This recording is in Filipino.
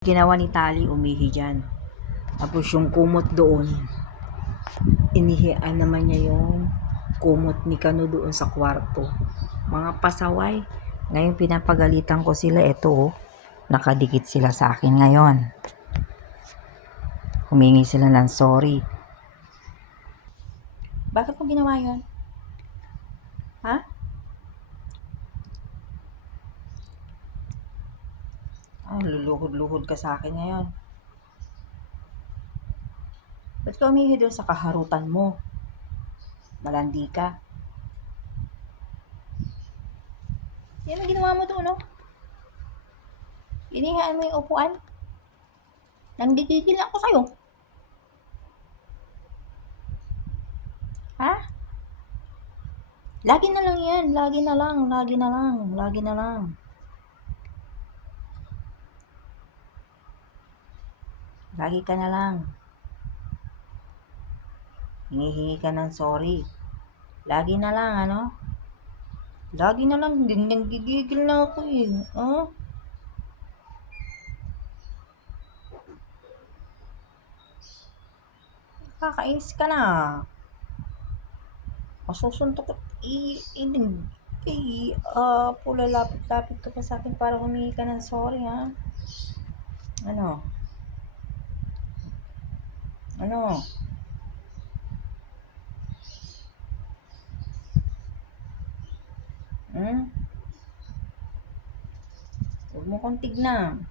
Ginawa ni Tali, umihi dyan. Tapos yung kumot doon, inihian naman niya yung kumot ni Kano doon sa kwarto. Mga pasaway. Ngayon pinapagalitan ko sila. Ito oh, nakadikit sila sa akin ngayon. Humingi sila ng sorry. Bakit mo ginawa yun? Ha? Luluhod-luhod ka sa akin ngayon. Ba't ka umihi doon sa kaharutan mo? Malandi ka. Yan ang ginawa mo doon, no? Inihaan mo yung upuan. Nangdikikil ako sa'yo. Ha? Lagi na lang yan. Lagi na lang. Lagi na lang. Lagi na lang. Lagi ka na lang. Hingi-hingi ka ng sorry. Lagi na lang, ano? Lagi na lang. Nanggigigil na ako eh. Oh? Kakainis ka na. Masusuntok ko. Pula lapit-lapit ka pa sa akin para humingi ka ng sorry, ha? Ano? Ano? Hmm? Huwag mo kong tignan.